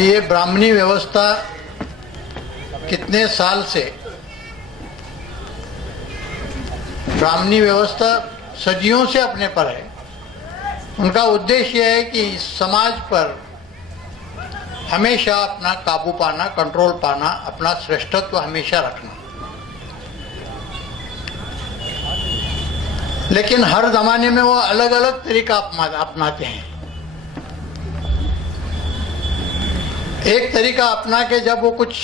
कि ये ब्राह्मणी व्यवस्था कितने साल से, ब्राह्मणी व्यवस्था सदियों से अपने पर है। उनका उद्देश्य है कि समाज पर हमेशा अपना काबू पाना, कंट्रोल पाना, अपना श्रेष्ठत्व हमेशा रखना। लेकिन हर जमाने में वो अलग अलग तरीका अपनाते हैं। एक तरीका अपना के जब वो कुछ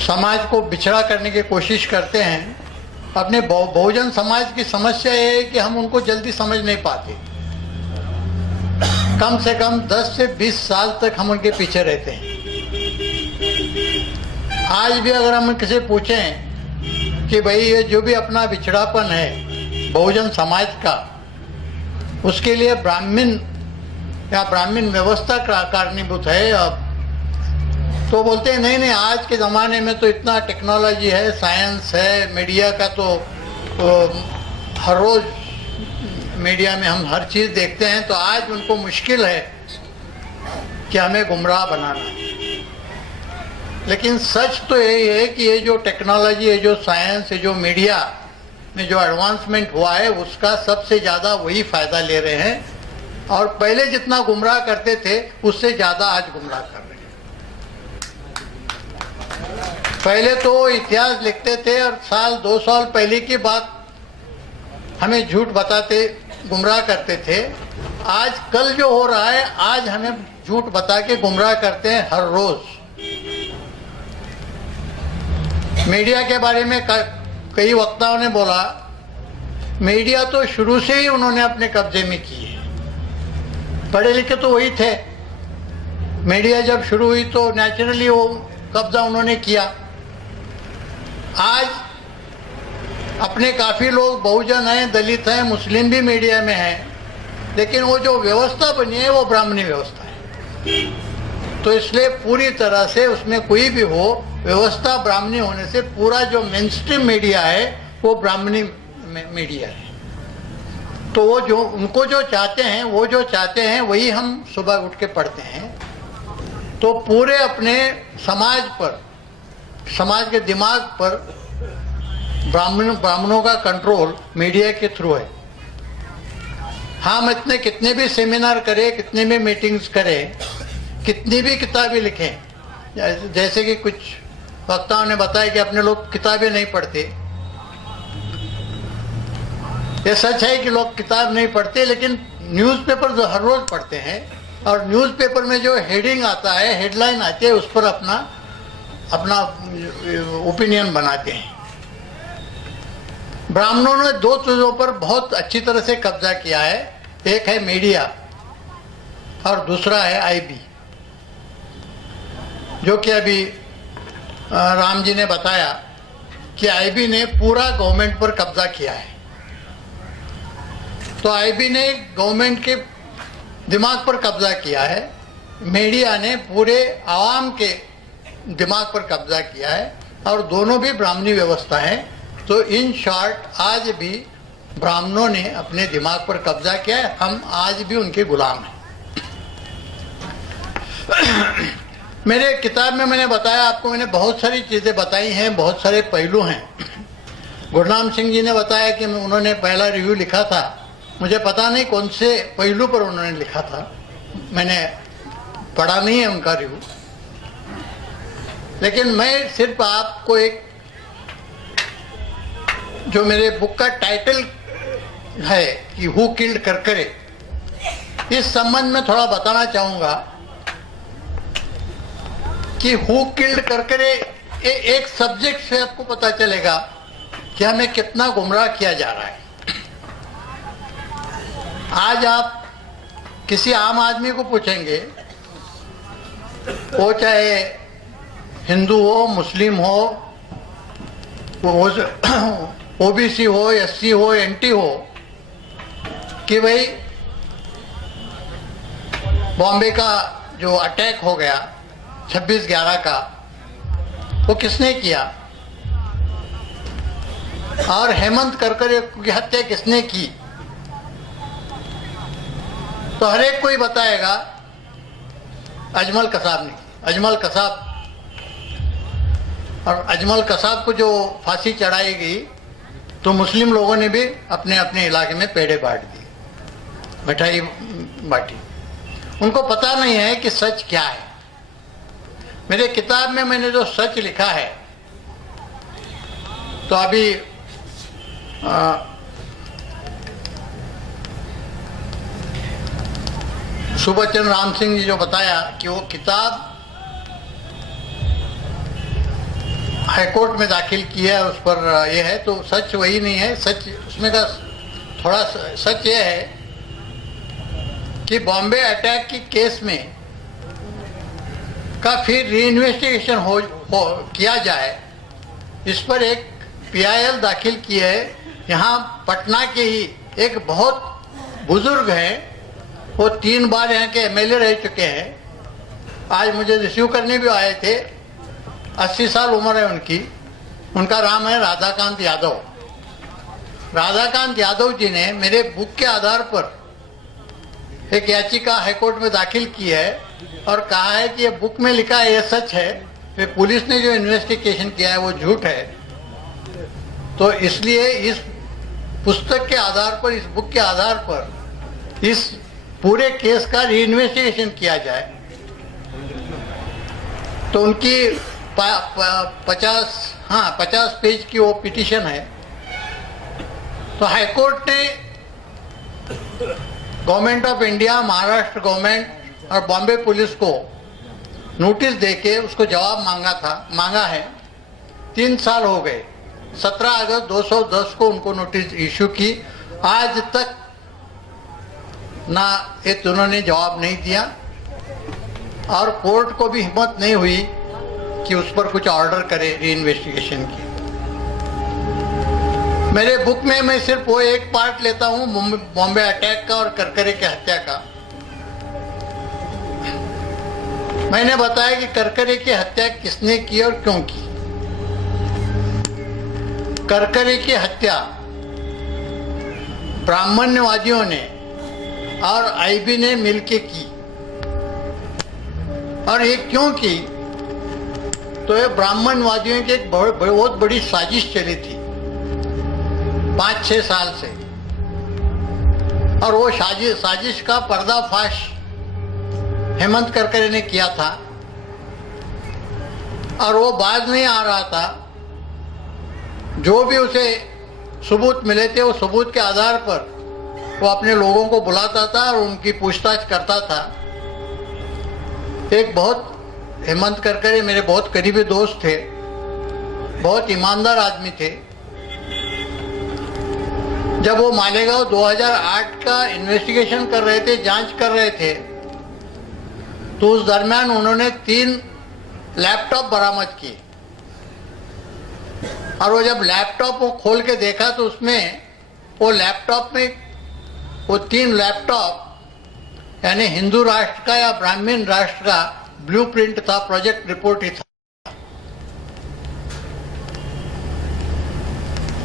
समाज को बिछड़ा करने की कोशिश करते हैं, अपने बहुजन समाज की समस्या ये है कि हम उनको जल्दी समझ नहीं पाते। कम से कम 10 से 20 साल तक हम उनके पीछे रहते हैं। आज भी अगर हम किसी पूछें कि भाई ये जो भी अपना बिछड़ापन है बहुजन समाज का, उसके लिए ब्राह्मण या ब्राह्मण व्यवस्था कारणीभूत है, अब तो बोलते हैं नहीं नहीं, आज के ज़माने में तो इतना टेक्नोलॉजी है, साइंस है, मीडिया का तो हर रोज़ मीडिया में हम हर चीज़ देखते हैं, तो आज उनको मुश्किल है कि हमें गुमराह बनाना है। लेकिन सच तो यही है कि ये जो टेक्नोलॉजी है, जो साइंस है, जो मीडिया में जो एडवांसमेंट हुआ है, उसका सबसे ज़्यादा वही फ़ायदा ले रहे हैं, और पहले जितना गुमराह करते थे उससे ज़्यादा आज गुमराह कर रहे हैं। पहले तो इतिहास लिखते थे और साल 2 साल पहले की बात हमें झूठ बताते, गुमराह करते थे। आज कल जो हो रहा है, आज हमें झूठ बता के गुमराह करते हैं हर रोज। मीडिया के बारे में कई वक्ताओं ने बोला, मीडिया तो शुरू से ही उन्होंने अपने कब्जे में की है। पढ़े लिखे तो वही थे। मीडिया जब शुरू हुई तो नेचुरली वो कब्जा उन्होंने किया। आज अपने काफ़ी लोग बहुजन हैं, दलित हैं, मुस्लिम भी मीडिया में हैं, लेकिन वो जो व्यवस्था बनी है वो ब्राह्मणी व्यवस्था है। तो इसलिए पूरी तरह से उसमें कोई भी हो, व्यवस्था ब्राह्मणी होने से पूरा जो मेनस्ट्रीम मीडिया है वो ब्राह्मणी मीडिया है। तो वो जो उनको जो चाहते हैं, वो जो चाहते हैं वही हम सुबह उठ के पढ़ते हैं। तो पूरे अपने समाज पर, समाज के दिमाग पर ब्राह्मणों का कंट्रोल मीडिया के थ्रू है। हम इतने कितने भी सेमिनार करें, कितने भी मीटिंग्स करें, कितनी भी किताबें लिखें, जैसे कि कुछ वक्ताओं ने बताया कि अपने लोग किताबें नहीं पढ़ते। ये सच है कि लोग किताब नहीं पढ़ते, लेकिन न्यूज़पेपर जो हर रोज पढ़ते हैं, और न्यूज़पेपर में जो हेडिंग आता है, हेडलाइन आती है, उस पर अपना ओपिनियन बनाते हैं। ब्राह्मणों ने 2 चीज़ों पर बहुत अच्छी तरह से कब्जा किया है। एक है मीडिया और दूसरा है आईबी, जो कि अभी राम जी ने बताया कि आईबी ने पूरा गवर्नमेंट पर कब्जा किया है। तो आईबी ने गवर्नमेंट के दिमाग पर कब्जा किया है, मीडिया ने पूरे आवाम के दिमाग पर कब्जा किया है, और दोनों भी ब्राह्मणी व्यवस्था है। तो इन शॉर्ट आज भी ब्राह्मणों ने अपने दिमाग पर कब्जा किया है, हम आज भी उनके गुलाम हैं। मेरे किताब में मैंने बताया आपको, मैंने बहुत सारी चीज़ें बताई हैं, बहुत सारे पहलू हैं। गुरनाम सिंह जी ने बताया कि उन्होंने पहला रिव्यू लिखा था, मुझे पता नहीं कौन से पहलू पर उन्होंने लिखा था, मैंने पढ़ा नहीं है उनका रिव्यू। लेकिन मैं सिर्फ आपको एक, जो मेरे बुक का टाइटल है कि हु किल्ड करकरे, इस संबंध में थोड़ा बताना चाहूँगा कि हु किल्ड करकरे एक सब्जेक्ट से आपको पता चलेगा कि हमें कितना गुमराह किया जा रहा है। आज आप किसी आम आदमी को पूछेंगे, वो चाहे हिंदू हो, मुस्लिम हो, ओबीसी हो, एससी हो, एनटी हो, कि भाई बॉम्बे का जो अटैक हो गया 26/11 का, वो किसने किया, और हेमंत करकरे की हत्या किसने की, तो हर एक कोई बताएगा अजमल कसाब ने की। अजमल कसाब, और अजमल कसाब को जो फांसी चढ़ाई गई तो मुस्लिम लोगों ने भी अपने अपने इलाके में पेड़े बांट दिए, मिठाई बांटी। उनको पता नहीं है कि सच क्या है। मेरे किताब में मैंने जो सच लिखा है, तो अभी सुबचन राम सिंह जी जो बताया कि वो किताब हाईकोर्ट में दाखिल किया है, उस पर ये है, तो सच वही नहीं है। सच उसमें का थोड़ा सच ये है कि बॉम्बे अटैक की केस में का फिर री इन्वेस्टिगेशन किया जाए, इस पर एक PIL दाखिल की है। यहाँ पटना के ही एक बहुत बुजुर्ग हैं, वो 3 बार यहाँ के MLA रह चुके हैं। आज मुझे रिसीव करने भी आए थे। 80 साल उम्र है उनकी। उनका नाम है राधाकांत यादव। राधाकांत यादव जी ने मेरे बुक के आधार पर एक याचिका हाईकोर्ट में दाखिल की है और कहा है कि ये बुक में लिखा है ये सच है, फिर पुलिस ने जो इन्वेस्टिगेशन किया है वो झूठ है। तो इसलिए इस पुस्तक के आधार पर, इस बुक के आधार पर इस पूरे केस का री इन्वेस्टिगेशन किया जाए। तो उनकी 50 पेज की वो पिटीशन है। तो हाईकोर्ट ने government of India, Maharashtra government और बॉम्बे पुलिस को नोटिस देके उसको जवाब मांगा है। 3 साल हो गए। 17 अगस्त 2010 को उनको नोटिस इशू की। आज तक ना ये दोनों ने जवाब नहीं दिया और कोर्ट को भी हिम्मत नहीं हुई कि उस पर कुछ ऑर्डर करे री इन्वेस्टिगेशन की। मेरे बुक में मैं सिर्फ वो एक पार्ट लेता हूं, बॉम्बे अटैक का और करकरे की हत्या का। मैंने बताया कि करकरे की हत्या किसने की और क्यों की। करकरे की हत्या ब्राह्मण्यवादियों ने और IB ने मिलके की। और ये क्यों की? तो ये ब्राह्मणवादियों की एक बहुत बड़ी साजिश चली थी 5-6 साल से, और वो साजिश का पर्दाफाश हेमंत करकरे ने किया था और वो बाज नहीं आ रहा था। जो भी उसे सबूत मिले थे, वो सबूत के आधार पर वो अपने लोगों को बुलाता था और उनकी पूछताछ करता था। एक बहुत हेमंत करकरे मेरे बहुत करीबी दोस्त थे, बहुत ईमानदार आदमी थे। जब वो मालेगांव 2008 का इन्वेस्टिगेशन कर रहे थे, जांच कर रहे थे, तो उस दरमियान उन्होंने 3 लैपटॉप बरामद किए। और वो जब लैपटॉप वो खोल के देखा तो उसमें वो लैपटॉप में वो 3 लैपटॉप यानी हिंदू राष्ट्र का या ब्राह्मण राष्ट्र का ब्लूप्रिंट था, प्रोजेक्ट रिपोर्ट ही था।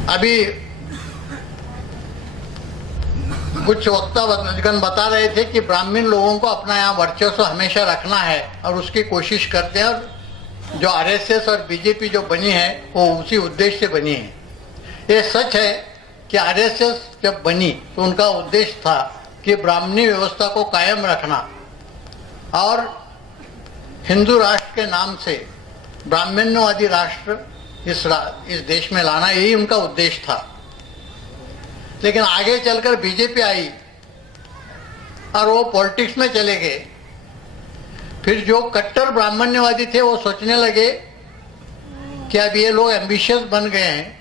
अभी कुछ वक्तागण बता रहे थे कि ब्राह्मण लोगों को अपना यहाँ वर्चस्व हमेशा रखना है और उसकी कोशिश करते हैं, और जो RSS और BJP जो बनी है वो उसी उद्देश्य से बनी है। ये सच है कि RSS जब बनी तो उनका उद्देश्य था कि ब्राह्मणी व्यवस्था को कायम रखना और हिंदू राष्ट्र के नाम से ब्राह्मण्यवादी राष्ट्र इस देश में लाना, यही उनका उद्देश्य था। लेकिन आगे चलकर BJP आई और वो पॉलिटिक्स में चले गए। फिर जो कट्टर ब्राह्मण्यवादी थे वो सोचने लगे कि अब ये लोग एम्बिशियस बन गए हैं,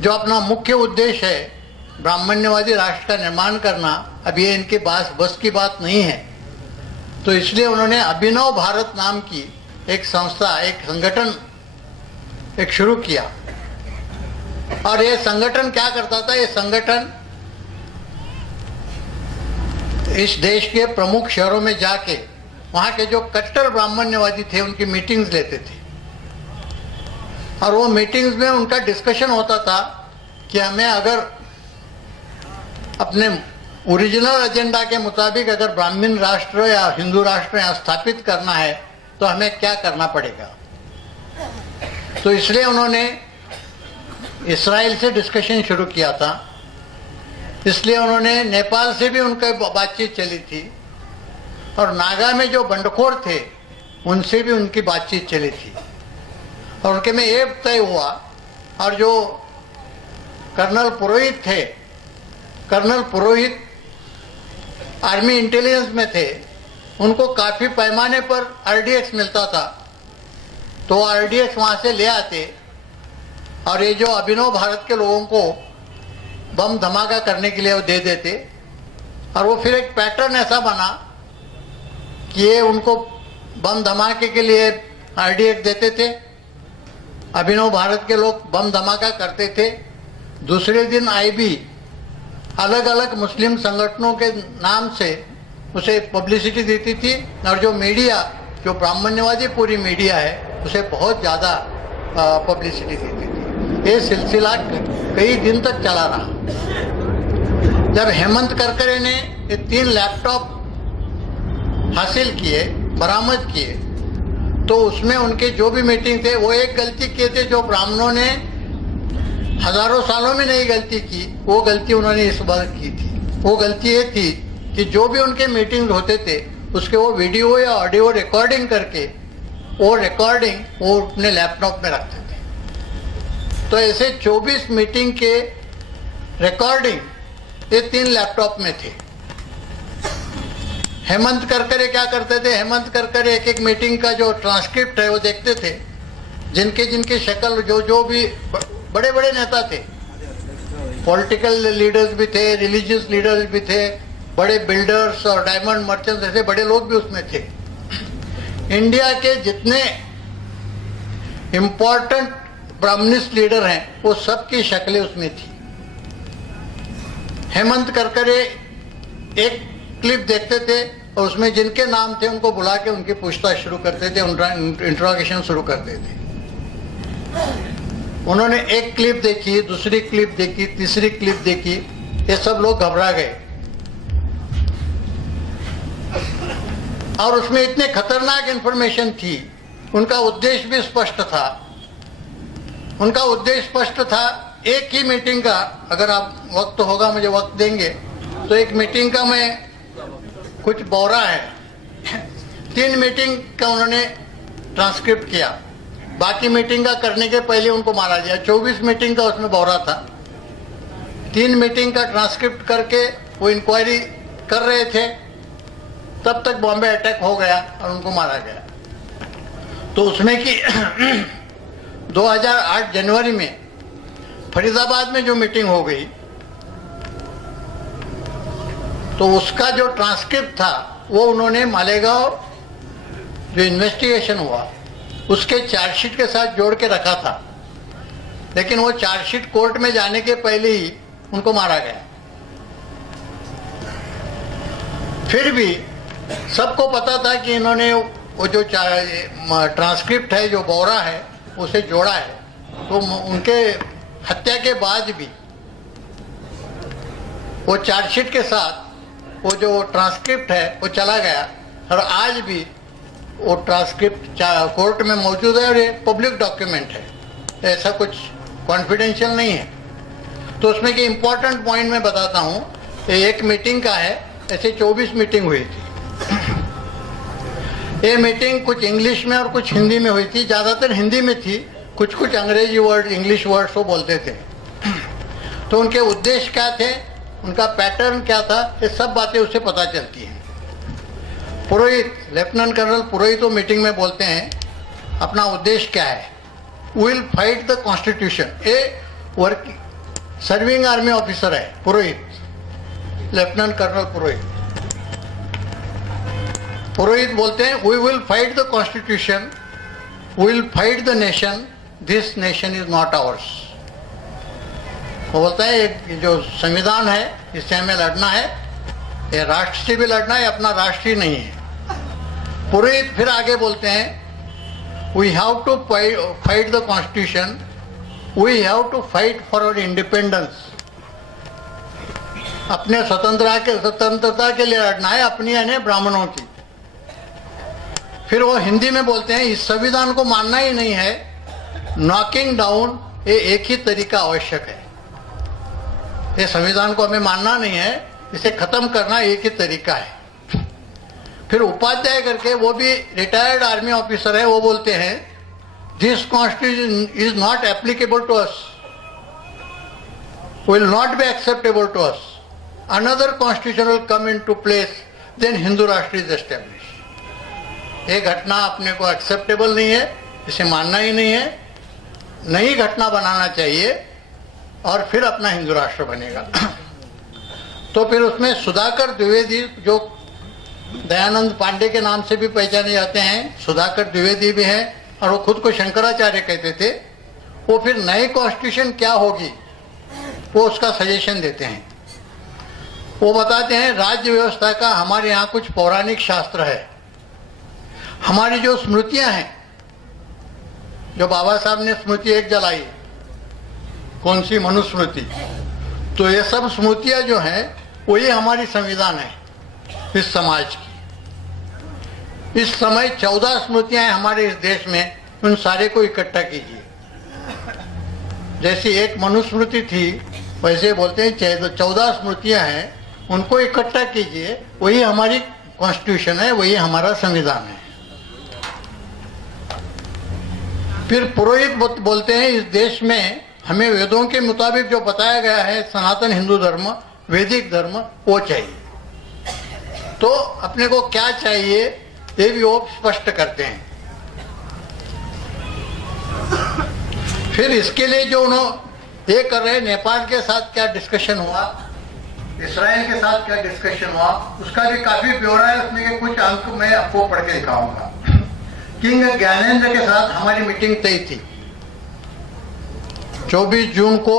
जो अपना मुख्य उद्देश्य है ब्राह्मण्यवादी राष्ट्र का निर्माण करना, अब ये इनके बस की बात नहीं है। तो इसलिए उन्होंने अभिनव भारत नाम की एक संस्था, एक संगठन एक शुरू किया। और ये संगठन क्या करता था? ये संगठन इस देश के प्रमुख शहरों में जाके वहां के जो कट्टर ब्राह्मण्यवादी थे उनकी मीटिंग्स लेते थे, और वो मीटिंग्स में उनका डिस्कशन होता था कि हमें अगर अपने ओरिजिनल एजेंडा के मुताबिक अगर ब्राह्मण राष्ट्र या हिंदू राष्ट्र यहाँ स्थापित करना है तो हमें क्या करना पड़ेगा। तो इसलिए उन्होंने इस्राइल से डिस्कशन शुरू किया था, इसलिए उन्होंने नेपाल से भी उनकी बातचीत चली थी, और नागा में जो बंडखोर थे उनसे भी उनकी बातचीत चली थी, और उनके में ये तय हुआ। और जो कर्नल पुरोहित थे, कर्नल पुरोहित आर्मी इंटेलिजेंस में थे, उनको काफ़ी पैमाने पर आरडीएक्स मिलता था, तो आरडीएक्स वहाँ से ले आते, और ये जो अभिनव भारत के लोगों को बम धमाका करने के लिए वो दे देते, और वो फिर एक पैटर्न ऐसा बना कि ये उनको बम धमाके के लिए आरडीएक्स देते थे, अभिनव भारत के लोग बम धमाका करते थे, दूसरे दिन आईबी अलग अलग मुस्लिम संगठनों के नाम से उसे पब्लिसिटी देती थी, और जो मीडिया, जो ब्राह्मण्यवादी पूरी मीडिया है, उसे बहुत ज़्यादा पब्लिसिटी देती थी। ये सिलसिला कई दिन तक चला रहा। जब हेमंत करकरे ने ये 3 लैपटॉप हासिल किए, बरामद किए, तो उसमें उनके जो भी मीटिंग थे वो एक गलती किए थे जो ब्राह्मणों ने हजारों सालों में नहीं गलती की, वो गलती उन्होंने इस बार की थी। वो गलती ये थी कि जो भी उनके मीटिंग होते थे उसके वो वीडियो या ऑडियो रिकॉर्डिंग करके वो रिकॉर्डिंग वो अपने लैपटॉप में रखते थे। तो ऐसे 24 मीटिंग के रिकॉर्डिंग ये 3 लैपटॉप में थे। हेमंत करकरे क्या करते थे, हेमंत करकरे एक एक मीटिंग का जो ट्रांसक्रिप्ट है वो देखते थे, जिनके जिनके शक्ल जो भी बड़े बड़े नेता थे, पॉलिटिकल लीडर्स भी थे, रिलीजियस लीडर्स भी थे, बड़े बिल्डर्स और डायमंड मर्चेंट्स, ऐसे बड़े लोग भी उसमें थे। इंडिया के जितने इंपॉर्टेंट ब्राह्मणिस्ट लीडर हैं वो सबकी शक्लें उसमें थी। हेमंत करकरे एक क्लिप देखते थे और उसमें जिनके नाम थे उनको बुला के उनकी पूछताछ शुरू करते थे, इंट्रोगेशन शुरू करते थे। उन्होंने एक क्लिप देखी, दूसरी क्लिप देखी, तीसरी क्लिप देखी, ये सब लोग घबरा गए। और उसमें इतने खतरनाक इंफॉर्मेशन थी, उनका उद्देश्य भी स्पष्ट था। उनका उद्देश्य स्पष्ट था, एक ही मीटिंग का, अगर आप वक्त होगा मुझे वक्त देंगे तो एक मीटिंग का मैं कुछ बौरा है, 3 मीटिंग का उन्होंने ट्रांसक्रिप्ट किया, बाकी मीटिंग का करने के पहले उनको मारा गया। 24 मीटिंग का उसमें बौरा था। 3 मीटिंग का ट्रांसक्रिप्ट करके वो इंक्वायरी कर रहे थे, तब तक बॉम्बे अटैक हो गया और उनको मारा गया। तो उसमें कि 2008 जनवरी में फरीदाबाद में जो मीटिंग हो गई, तो उसका जो ट्रांसक्रिप्ट था वो उन्होंने मालेगांव जो इन्वेस्टिगेशन हुआ उसके चार्जशीट के साथ जोड़ के रखा था, लेकिन वो चार्जशीट कोर्ट में जाने के पहले ही उनको मारा गया। फिर भी सबको पता था कि इन्होंने वो जो ट्रांसक्रिप्ट है, जो बौरा है, उसे जोड़ा है। तो उनके हत्या के बाद भी वो चार्जशीट के साथ वो जो ट्रांसक्रिप्ट है वो चला गया, और आज भी वो ट्रांसक्रिप्ट कोर्ट में मौजूद है और ये पब्लिक डॉक्यूमेंट है, ऐसा कुछ कॉन्फिडेंशियल नहीं है। तो उसमें कि इम्पोर्टेंट पॉइंट मैं बताता हूँ, एक मीटिंग का है, ऐसे 24 मीटिंग हुई थी। ये मीटिंग कुछ इंग्लिश में और कुछ हिंदी में हुई थी, ज़्यादातर हिंदी में थी, कुछ कुछ अंग्रेजी वर्ड, इंग्लिश वर्ड्स वो बोलते थे। तो उनके उद्देश्य क्या थे, उनका पैटर्न क्या था, ये सब बातें उससे पता चलती हैं। पुरोहित, लेफ्टिनेंट कर्नल पुरोहित तो मीटिंग में बोलते हैं अपना उद्देश्य क्या है, विल फाइट द कॉन्स्टिट्यूशन। ये वर्क सर्विंग आर्मी ऑफिसर है पुरोहित, लेफ्टिनेंट कर्नल पुरोहित। पुरोहित बोलते हैं we will fight the constitution, will fight the nation, this nation is not ours. वो बोलता है ये जो संविधान है इससे हमें लड़ना है, ये राष्ट्र से भी लड़ना है, अपना राष्ट्र ही नहीं है। पुरोहित फिर आगे बोलते हैं we have to fight the constitution, we have to fight for our independence. अपने स्वतंत्रता के लिए लड़ना है, अपनी यानी ब्राह्मणों की। फिर वो हिंदी में बोलते हैं इस संविधान को मानना ही नहीं है, नॉकिंग डाउन ये एक ही तरीका आवश्यक है। ये संविधान को हमें मानना नहीं है, इसे खत्म करना एक ही तरीका है। फिर उपाध्याय करके वो भी रिटायर्ड आर्मी ऑफिसर है, वो बोलते हैं this constitution is not applicable to us, will not be acceptable to us, another constitution will come into place, then Hindu Rashtra is establish. ये घटना अपने को एक्सेप्टेबल नहीं है, इसे मानना ही नहीं है, नई घटना बनाना चाहिए और फिर अपना हिंदू राष्ट्र बनेगा। तो फिर उसमें सुधाकर द्विवेदी, जो दयानंद पांडे के नाम से भी पहचाने जाते हैं, सुधाकर द्विवेदी भी हैं और वो खुद को शंकराचार्य कहते थे, वो फिर नई कॉन्स्टिट्यूशन क्या होगी वो उसका सजेशन देते हैं। वो बताते हैं राज्य व्यवस्था का हमारे यहाँ कुछ पौराणिक शास्त्र है, हमारी जो स्मृतियां हैं, जो बाबा साहब ने स्मृति एक जलाई, कौन सी, मनुस्मृति, तो ये सब स्मृतियां जो हैं वही हमारी संविधान है इस समाज की। इस समय 14 स्मृतियां हैं हमारे इस देश में, उन सारे को इकट्ठा कीजिए। जैसी एक मनुस्मृति थी वैसे बोलते हैं 14 स्मृतियां हैं, उनको इकट्ठा कीजिए, वही हमारी कॉन्स्टिट्यूशन है, वही हमारा संविधान है। फिर पुरोहित बोलते हैं इस देश में हमें वेदों के मुताबिक जो बताया गया है सनातन हिंदू धर्म, वैदिक धर्म, वो चाहिए। तो अपने को क्या चाहिए ये भी वो स्पष्ट करते हैं। फिर इसके लिए जो उन्होंने ये कर रहे, नेपाल के साथ क्या डिस्कशन हुआ, इसराइल के साथ क्या डिस्कशन हुआ, उसका भी काफी ब्यौरा है। उसमें के कुछ अंक मैं आपको पढ़ के दिखाऊंगा। किंग ज्ञानेंद्र के साथ हमारी मीटिंग तय थी 24 जून को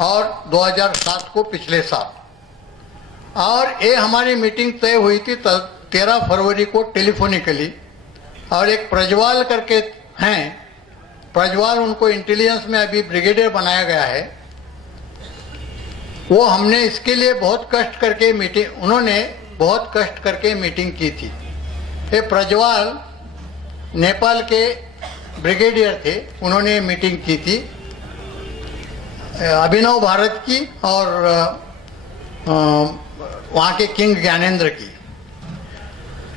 और 2007 को, पिछले साल। और ये हमारी मीटिंग तय हुई थी 13 फरवरी को टेलीफोनिकली। और एक प्रज्वाल करके हैं, प्रज्वाल, उनको इंटेलिजेंस में अभी ब्रिगेडियर बनाया गया है, वो हमने इसके लिए बहुत कष्ट करके मीटिंग, उन्होंने बहुत कष्ट करके मीटिंग की थी। ये प्रज्वाल नेपाल के ब्रिगेडियर थे, उन्होंने मीटिंग की थी अभिनव भारत की और वहाँ के किंग ज्ञानेंद्र की।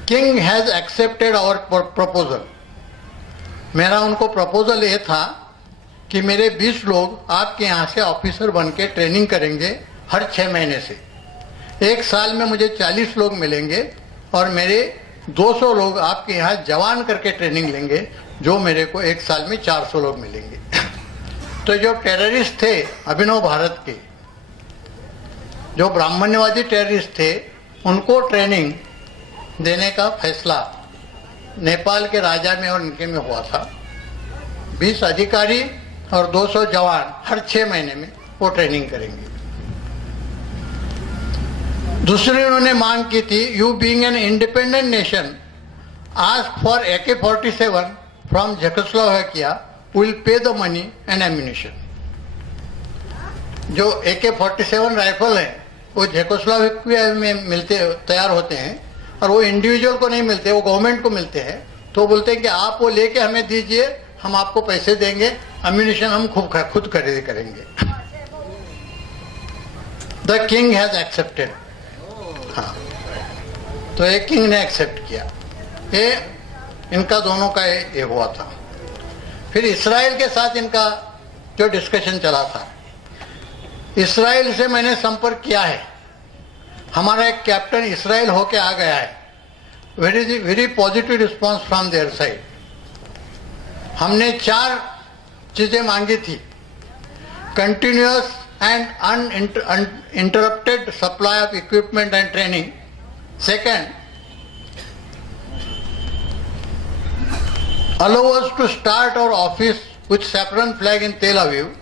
King has accepted our proposal. मेरा उनको प्रपोजल ये था कि मेरे 20 लोग आपके यहाँ से ऑफिसर बन के ट्रेनिंग करेंगे हर 6 महीने से। एक साल में मुझे 40 लोग मिलेंगे और मेरे 200 लोग आपके यहाँ जवान करके ट्रेनिंग लेंगे, जो मेरे को एक साल में 400 लोग मिलेंगे। तो जो टेररिस्ट थे अभिनव भारत के, जो ब्राह्मण्यवादी टेररिस्ट थे, उनको ट्रेनिंग देने का फैसला नेपाल के राजा में और इनके में हुआ था। 20 अधिकारी और 200 जवान हर 6 महीने में वो ट्रेनिंग करेंगे। दूसरी उन्होंने मांग की थी, you being an independent nation ask for AK-47 from Czechoslovakia, will pay the money and ammunition. जो AK-47 राइफल है वो जेकोस्लोवाकिया में मिलते, तैयार होते हैं, और वो इंडिविजुअल को नहीं मिलते, वो गवर्नमेंट को मिलते हैं। तो बोलते हैं कि आप वो लेके हमें दीजिए, हम आपको पैसे देंगे, एम्यूनिशन हम खुद खरीद करेंगे। The king has accepted. हाँ, तो एक किंग ने एक्सेप्ट किया। ये इनका दोनों का ये हुआ था। फिर इसराइल के साथ इनका जो डिस्कशन चला था, इसराइल से मैंने संपर्क किया है, हमारा एक कैप्टन इसराइल होके आ गया है। Very positive response from their side. हमने 4 चीजें मांगी थी, continuous and uninterrupted supply of equipment and training. Second, allow us to start our office with saffron flag in Tel Aviv.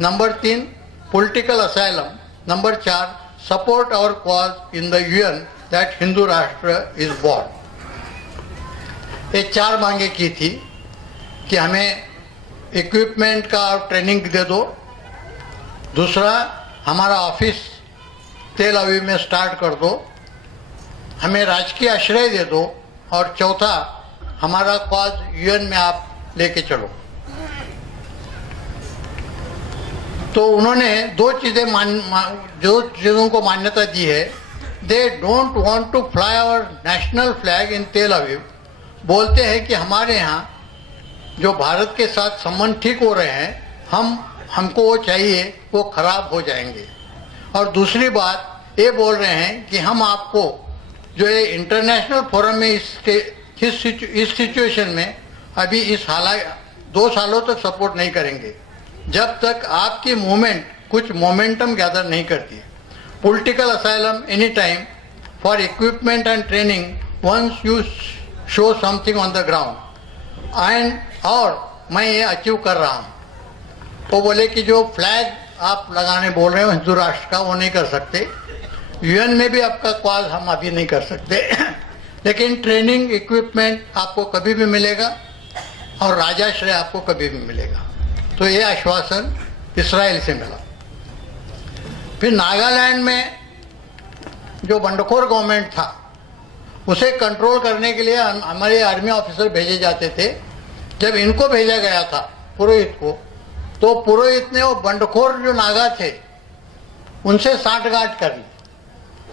Number 3, political asylum. Number 4, support our cause in the UN that Hindu Rashtra is born. ये 4 मांगे की थी कि हमें equipment का training दे दो, दूसरा हमारा ऑफिस तेल अवीव में स्टार्ट कर दो, हमें राजकीय आश्रय दे दो, और चौथा हमारा कॉज यूएन में आप लेके चलो। तो उन्होंने दो चीज़ों को मान्यता दी है। They don't want to fly our national flag in Tel Aviv. बोलते हैं कि हमारे यहाँ जो भारत के साथ संबंध ठीक हो रहे हैं, हमको वो चाहिए, वो खराब हो जाएंगे। और दूसरी बात ये बोल रहे हैं कि हम आपको जो ये इंटरनेशनल फोरम में इस सिचुएशन में अभी इस हालात 2 सालों तक सपोर्ट नहीं करेंगे जब तक आपकी मूवमेंट कुछ मोमेंटम गैदर नहीं करती। Political asylum any time for equipment and training once you show something on the ground and, और मैं ये अचीव कर रहा हूँ। वो बोले कि जो फ्लैग आप लगाने बोल रहे हो हिंदू राष्ट्र का, वो नहीं कर सकते। यूएन में भी आपका कॉज हम अभी नहीं कर सकते लेकिन ट्रेनिंग इक्विपमेंट आपको कभी भी मिलेगा और राजाश्रय आपको कभी भी मिलेगा। तो ये आश्वासन इस्राइल से मिला। फिर नागालैंड में जो बंडखोर गवर्नमेंट था उसे कंट्रोल करने के लिए हमारे आर्मी ऑफिसर भेजे जाते थे। जब इनको भेजा गया था पुरोहित को, तो पुरोहित ने वो बंडखोर जो नागा थे उनसे साठगांठ कर ली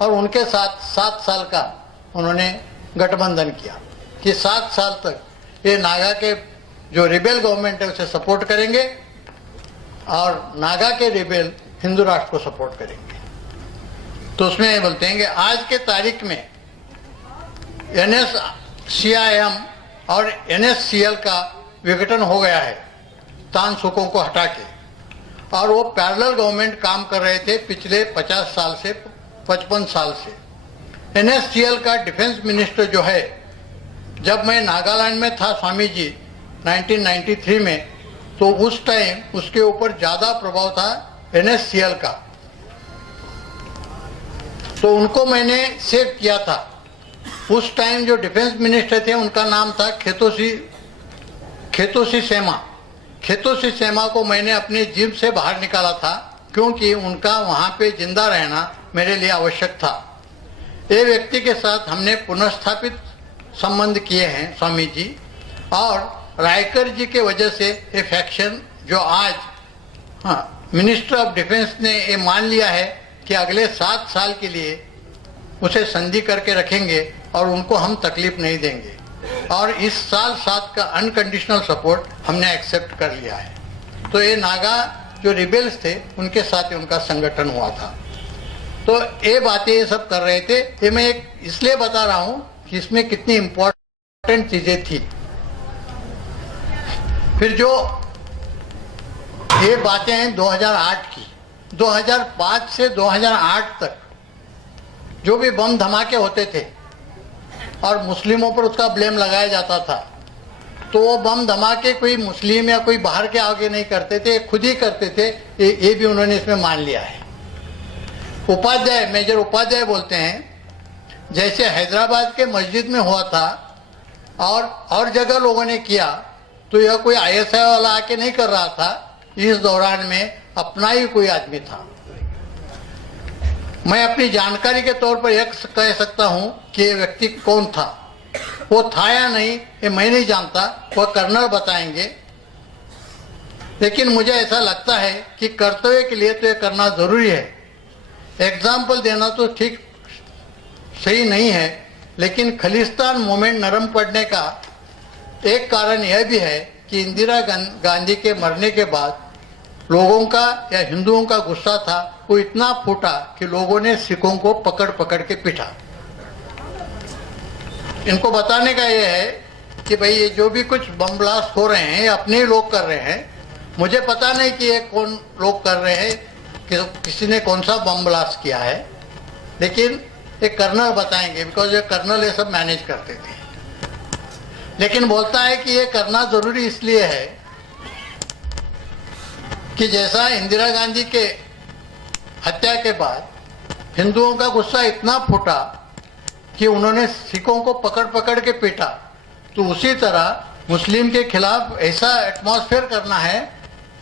और उनके साथ 7 साल का उन्होंने गठबंधन किया कि 7 साल तक ये नागा के जो रिबेल गवर्नमेंट है उसे सपोर्ट करेंगे और नागा के रिबेल हिंदू राष्ट्र को सपोर्ट करेंगे। तो उसमें ये बोलते हैं कि आज के तारीख में NSCIM और NSCL का विघटन हो गया है तानसुकों को हटा के, और वो पैरेलल गवर्नमेंट काम कर रहे थे पिछले 50 साल से 55 साल से। NSCL का डिफेंस मिनिस्टर जो है, जब मैं नागालैंड में था स्वामी जी 1993 में, तो उस टाइम उसके ऊपर ज़्यादा प्रभाव था NSCL का, तो उनको मैंने सेव किया था। उस टाइम जो डिफेंस मिनिस्टर थे उनका नाम था खेतोसी सेमा। खेतोसी सेमा को मैंने अपनी जिम से बाहर निकाला था क्योंकि उनका वहाँ पे जिंदा रहना मेरे लिए आवश्यक था। ये व्यक्ति के साथ हमने पुनर्स्थापित संबंध किए हैं स्वामी जी, और रायकर जी के वजह से ये फैक्शन जो आज मिनिस्टर ऑफ डिफेंस ने ये मान लिया है कि अगले 7 साल के लिए उसे संधि करके रखेंगे और उनको हम तकलीफ नहीं देंगे, और इस साल 7 का अनकंडीशनल सपोर्ट हमने एक्सेप्ट कर लिया है। तो ये नागा जो रिबेल्स थे उनके साथ उनका संगठन हुआ था। तो ये बातें ये सब कर रहे थे। ये मैं एक इसलिए बता रहा हूँ कि इसमें कितनी इम्पोर्टेंट चीजें थी। फिर जो ये बातें हैं 2008 की, 2005 से 2008 तक जो भी बम धमाके होते थे और मुस्लिमों पर उसका ब्लेम लगाया जाता था, तो वो बम धमाके कोई मुस्लिम या कोई बाहर के आगे नहीं करते थे, खुद ही करते थे। ये भी उन्होंने इसमें मान लिया है। उपाध्याय, मेजर उपाध्याय बोलते हैं, जैसे हैदराबाद के मस्जिद में हुआ था और जगह लोगों ने किया, तो यह कोई ISI वाला आके नहीं कर रहा था। इस दौरान में अपना ही कोई आदमी था। मैं अपनी जानकारी के तौर पर यह कह सकता हूं कि ये व्यक्ति कौन था। वो था या नहीं ये मैं नहीं जानता, वह कर्नल बताएंगे। लेकिन मुझे ऐसा लगता है कि कर्तव्य के लिए तो ये करना जरूरी है। एग्जाम्पल देना तो ठीक सही नहीं है, लेकिन खालिस्तान मूवमेंट नरम पड़ने का एक कारण यह भी है कि इंदिरा गांधी के मरने के बाद लोगों का या हिंदुओं का गुस्सा था वो इतना फूटा कि लोगों ने सिखों को पकड़ पकड़ के पीटा। इनको बताने का ये है कि भाई ये जो भी कुछ बम ब्लास्ट हो रहे हैं ये अपने ही लोग कर रहे हैं। मुझे पता नहीं कि ये कौन लोग कर रहे हैं, कि किसी ने कौन सा बम ब्लास्ट किया है, लेकिन ये कर्नल बताएंगे, बिकॉज ये कर्नल ये सब मैनेज करते थे। लेकिन बोलता है कि ये करना जरूरी इसलिए है कि जैसा इंदिरा गांधी के हत्या के बाद हिंदुओं का गुस्सा इतना फूटा कि उन्होंने सिखों को पकड़ पकड़ के पीटा, तो उसी तरह मुस्लिम के खिलाफ ऐसा एटमॉस्फेयर करना है,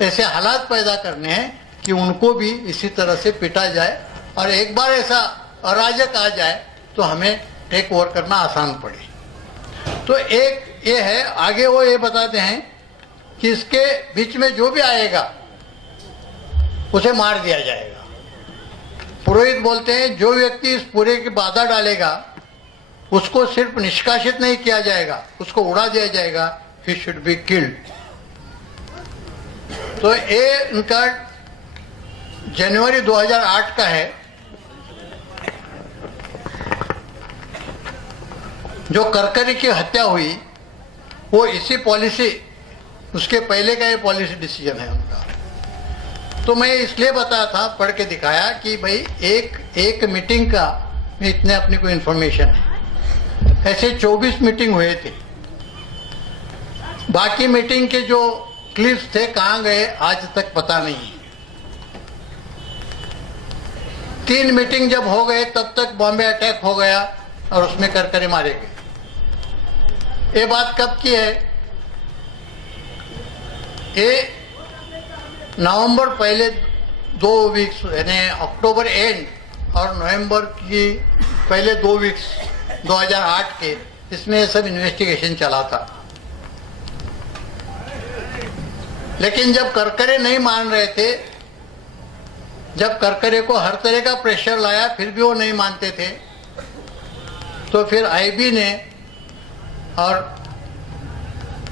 ऐसे हालात पैदा करने हैं कि उनको भी इसी तरह से पीटा जाए और एक बार ऐसा अराजक आ जाए तो हमें टेक ओवर करना आसान पड़े। तो एक ये है, आगे वो ये बताते हैं कि इसके बीच में जो भी आएगा उसे मार दिया जाएगा। पुरोहित बोलते हैं जो व्यक्ति इस पूरे की बाधा डालेगा उसको सिर्फ निष्कासित नहीं किया जाएगा, उसको उड़ा दिया जाएगा, ही शुड बी किल्ड। तो ये इनका जनवरी 2008 का है। जो करकरी की हत्या हुई वो इसी पॉलिसी, उसके पहले का ये पॉलिसी डिसीजन है उनका। तो मैं इसलिए बताया था, पढ़ के दिखाया कि भाई एक मीटिंग का में इतने अपनी को इन्फॉर्मेशन है, ऐसे 24 मीटिंग हुए थे। बाकी मीटिंग के जो क्लिप्स थे कहाँ गए आज तक पता नहीं। 3 मीटिंग जब हो गए तब तक बॉम्बे अटैक हो गया और उसमें करकरे मारे गए। ये बात कब की है? ये नवंबर पहले 2 वीक्स यानी अक्टूबर एंड और नवंबर की पहले 2 वीक्स 2008 के, इसमें सब इन्वेस्टिगेशन चला था। लेकिन जब करकरे नहीं मान रहे थे, जब करकरे को हर तरह का प्रेशर लाया फिर भी वो नहीं मानते थे, तो फिर आईबी ने और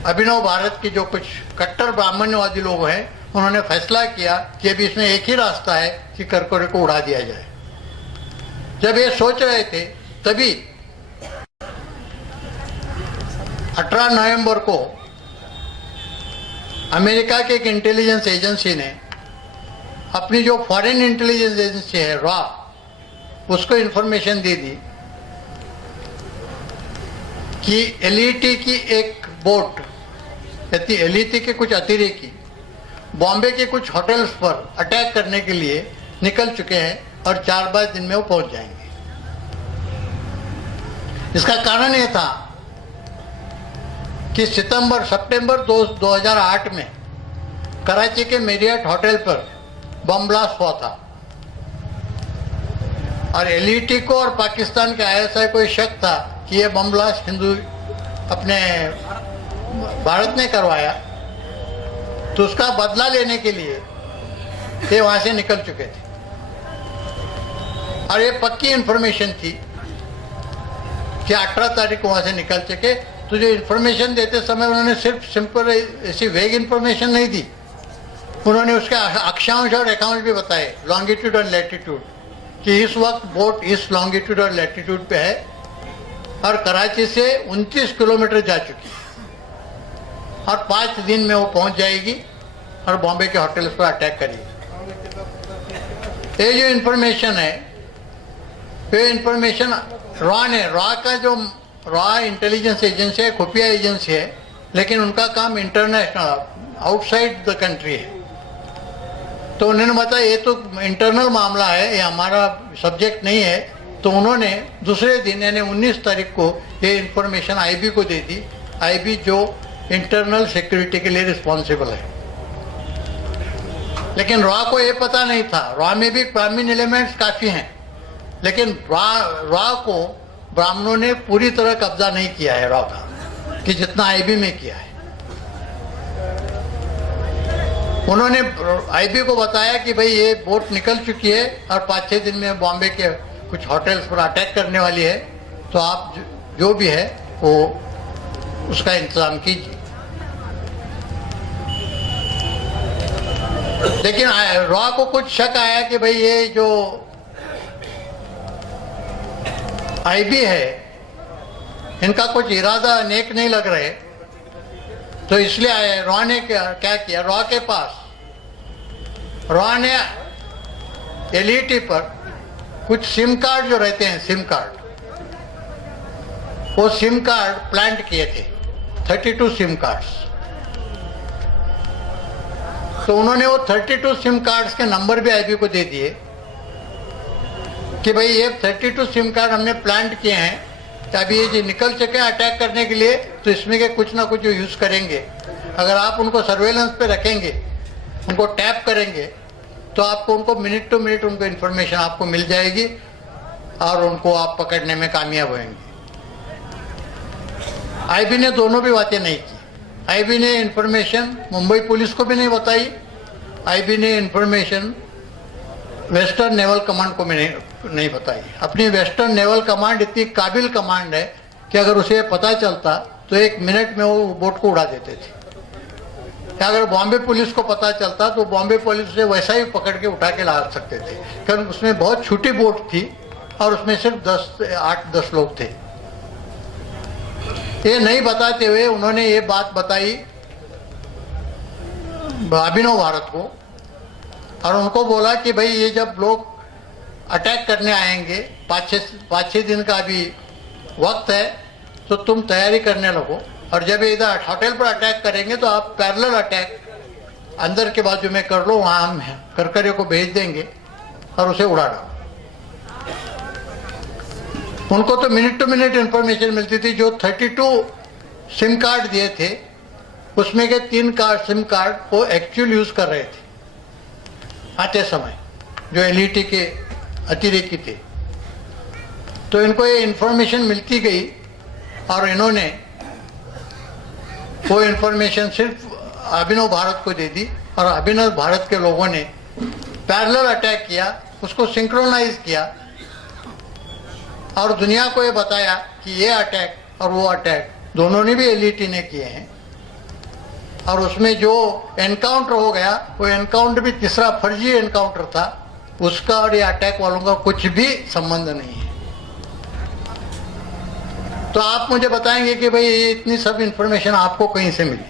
अभिनव भारत की जो कुछ कट्टर ब्राह्मण्यवादी लोग हैं उन्होंने फैसला किया कि अभी इसमें एक ही रास्ता है कि करकरे को उड़ा दिया जाए। जब ये सोच रहे थे तभी 18 नवंबर को अमेरिका के एक इंटेलिजेंस एजेंसी ने अपनी जो फॉरेन इंटेलिजेंस एजेंसी है रॉ, उसको इंफॉर्मेशन दे दी कि एलईटी की एक बोट, एलईटी के कुछ अतिरेकी बॉम्बे के कुछ होटल्स पर अटैक करने के लिए निकल चुके हैं और 4-5 दिन में वो पहुंच जाएंगे। इसका कारण ये था कि सितंबर 2008 में कराची के मेरियट होटल पर बम ब्लास्ट हुआ था और एलईटी को और पाकिस्तान के आईएसआई को शक था कि ये बम ब्लास्ट अपने भारत ने करवाया, तो उसका बदला लेने के लिए ये वहां से निकल चुके थे। और ये पक्की इंफॉर्मेशन थी कि 18 तारीख को वहां से निकल चुके। तो जो इंफॉर्मेशन देते समय उन्होंने सिर्फ सिंपल ऐसी वेग इंफॉर्मेशन नहीं दी, उन्होंने उसके अक्षांश और रेखांश भी बताए, लॉन्गिट्यूड और लैटिट्यूड, कि इस वक्त बोट इस लॉन्गिट्यूड और लैटिट्यूड पे है और कराची से 29 किलोमीटर जा चुकी है और 5 दिन में वो पहुंच जाएगी और बॉम्बे के होटल्स पर अटैक करेगी। ये जो इंफॉर्मेशन है, ये इंफॉर्मेशन रॉ ने, रॉ का जो रॉ इंटेलिजेंस एजेंसी है, खुफिया एजेंसी है, लेकिन उनका काम इंटरनेशनल आउटसाइड द कंट्री है। तो उन्होंने बताया ये तो इंटरनल मामला है, ये हमारा सब्जेक्ट नहीं है। तो उन्होंने दूसरे दिन यानी 19 तारीख को ये इंफॉर्मेशन आईबी को दे दी। आईबी जो इंटरनल सिक्योरिटी के लिए रिस्पॉन्सिबल है। लेकिन रॉ को ये पता नहीं था, रॉ में भी ब्राह्मीण एलिमेंट्स काफी हैं, लेकिन रॉ को ब्राह्मणों ने पूरी तरह कब्जा नहीं किया है रॉ का, कि जितना आईबी में किया है। उन्होंने आईबी को बताया कि भाई ये बोट निकल चुकी है और 5-6 दिन में बॉम्बे के कुछ होटल्स पर अटैक करने वाली है, तो आप जो भी है वो उसका इंतजाम कीजिए। लेकिन रॉ को कुछ शक आया कि भाई ये जो आईबी है इनका कुछ इरादा नेक नहीं लग रहे, तो इसलिए रॉ ने क्या किया, रॉ के पास रॉ ने एलईटी पर कुछ सिम कार्ड जो रहते हैं, सिम कार्ड, वो सिम कार्ड प्लांट किए थे, 32 सिम कार्ड्स। तो उन्होंने वो 32 सिम कार्ड्स के नंबर भी आईबी को दे दिए कि भाई ये 32 सिम कार्ड हमने प्लांट किए हैं, तो अभी ये जो निकल सके अटैक करने के लिए, तो इसमें के कुछ ना कुछ यूज करेंगे। अगर आप उनको सर्वेलेंस पे रखेंगे, उनको टैप करेंगे, तो आपको उनको मिनट टू मिनट उनको इन्फॉर्मेशन आपको मिल जाएगी और उनको आप पकड़ने में कामयाब होंगे। आईबी ने दोनों भी बातें नहीं की। आईबी ने इन्फॉर्मेशन मुंबई पुलिस को भी नहीं बताई, आईबी ने इन्फॉर्मेशन वेस्टर्न नेवल कमांड को भी नहीं बताई। अपनी वेस्टर्न नेवल कमांड इतनी काबिल कमांड है कि अगर उसे पता चलता तो 1 मिनट में वो बोट को उड़ा देते थे। अगर बॉम्बे पुलिस को पता चलता तो बॉम्बे पुलिस से वैसा ही पकड़ के उठा के ला सकते थे, क्योंकि उसमें बहुत छोटी बोट थी और उसमें सिर्फ 8-10 लोग थे। ये नहीं बताते हुए उन्होंने ये बात बताई अभिनव भारत को और उनको बोला कि भाई ये जब लोग अटैक करने आएंगे 5-6 दिन का अभी वक्त है, तो तुम तैयारी करने लगो, और जब ये इधर होटल पर अटैक करेंगे तो आप पैरेलल अटैक अंदर के बाजू में कर लो, वहाँ हम करकरे को भेज देंगे और उसे उड़ा डालो। उनको तो मिनट टू मिनट इंफॉर्मेशन मिलती थी। जो 32 सिम कार्ड दिए थे उसमें के 3 सिम कार्ड वो एक्चुअल यूज कर रहे थे आते समय, जो एलईटी के अतिरेकी थे। तो इनको ये इंफॉर्मेशन मिलती गई और इन्होंने वो इंफॉर्मेशन सिर्फ अभिनव भारत को दे दी और अभिनव भारत के लोगों ने पैरेलल अटैक किया, उसको सिंक्रोनाइज किया और दुनिया को ये बताया कि ये अटैक और वो अटैक दोनों ने भी एलईटी ने किए हैं। और उसमें जो एनकाउंटर हो गया वो एनकाउंटर भी तीसरा फर्जी एनकाउंटर था, उसका और ये अटैक वालों का कुछ भी संबंध नहीं है। तो आप मुझे बताएंगे कि भाई ये इतनी सब इंफॉर्मेशन आपको कहीं से मिली,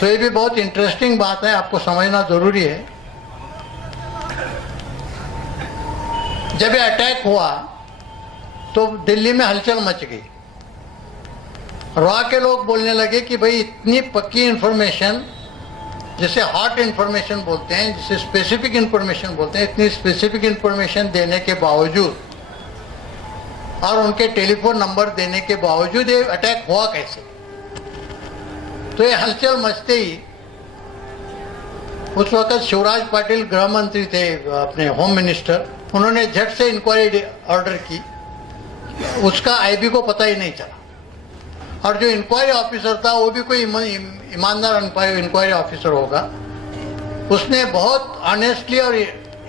तो ये भी बहुत इंटरेस्टिंग बात है, आपको समझना जरूरी है। जब ये अटैक हुआ तो दिल्ली में हलचल मच गई। रॉ के लोग बोलने लगे कि भाई इतनी पक्की इंफॉर्मेशन, जिसे हॉट इंफॉर्मेशन बोलते हैं, जिसे स्पेसिफिक इंफॉर्मेशन बोलते हैं, इतनी स्पेसिफिक इंफॉर्मेशन देने के बावजूद और उनके टेलीफोन नंबर देने के बावजूद ये अटैक हुआ कैसे। तो ये हलचल मचते ही उस वक्त शिवराज पाटिल गृह मंत्री थे, अपने होम मिनिस्टर, उन्होंने झट से इंक्वायरी ऑर्डर की। उसका आईबी को पता ही नहीं चला और जो इंक्वायरी ऑफिसर था वो भी कोई ईमानदार इंक्वायरी ऑफिसर होगा, उसने बहुत ऑनेस्टली और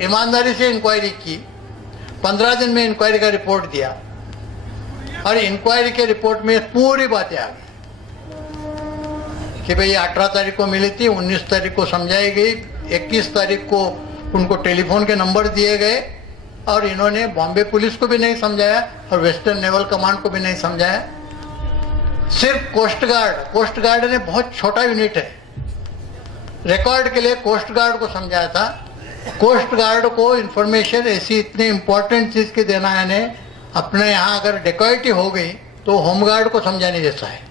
ईमानदारी से इंक्वायरी की। 15 दिन में इंक्वायरी का रिपोर्ट दिया और इंक्वायरी के रिपोर्ट में पूरी बातें आ गई कि भाई 18 तारीख को मिली थी, 19 तारीख को समझाई गई, 21 तारीख को उनको टेलीफोन के नंबर दिए गए और इन्होंने बॉम्बे पुलिस को भी नहीं समझाया और वेस्टर्न नेवल कमांड को भी नहीं समझाया। सिर्फ कोस्ट गार्ड ने बहुत छोटा यूनिट है, रिकॉर्ड के लिए कोस्ट गार्ड को समझाया था। कोस्ट गार्ड को इंफॉर्मेशन ऐसी इतनी इंपॉर्टेंट चीज की देना है, अपने यहाँ अगर डेकॉइटी हो गई तो होमगार्ड को समझाने जैसा है।